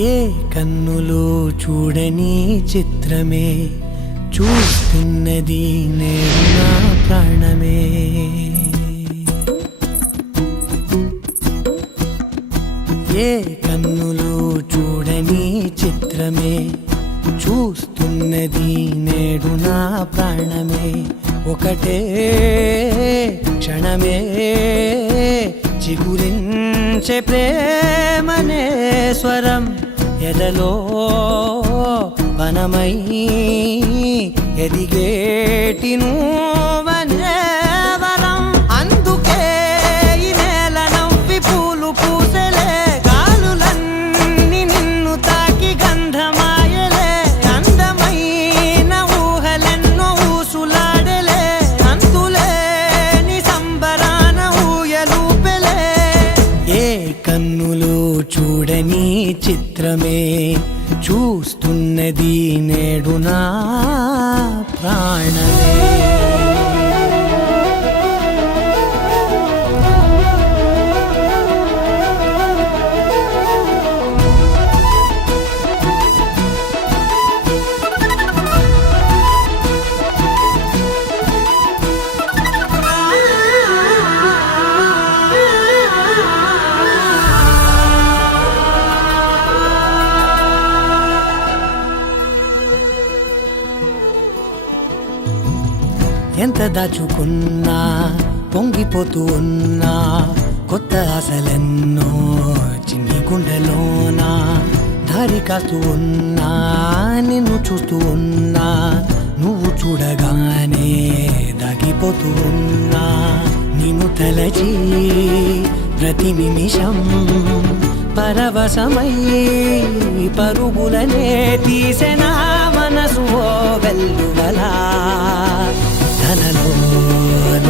ఏ కన్నులు చూడని చిత్రమే చూస్తున్నది నేను నా ప్రాణమే. ఏ కన్నులు చూడని చిత్రమే చూస్తున్నది నేడు నా ప్రాణమే. ఒకటే క్షణమే చిగురించే ప్రేమనే స్వరం ఎదలో వనమై ఎదిగేటి నువ్వనే వరం. అందుకే ఈ నేల నవ్వి పూలు పూసెలే, గాలులన్నీ నిన్ను తాకి గంధమాయలే. అందమైన ఊహలెన్నో ఊసులాడలే, అంతులేని సంబరాన ఊయలూపెలే. ఏ కన్నులు చూడని చిత్రమే చూస్తున్నది నేడు నా ప్రాణమే. ఎంత దాచుకున్నా పొంగిపోతూ ఉన్నా, కొత్త ఆశలెన్నో చిన్ని గుండెలోనా. దారి కాస్తూ ఉన్నా, నిన్ను చూస్తూ ఉన్నా, నువ్వు చూడగానే దాగిపోతూ ఉన్నా. నిన్ను తలచి ప్రతి నిమిషం పరవశమై పరుగులనే తీసెనా మనసు ఓ వెల్లువలా. తనలోన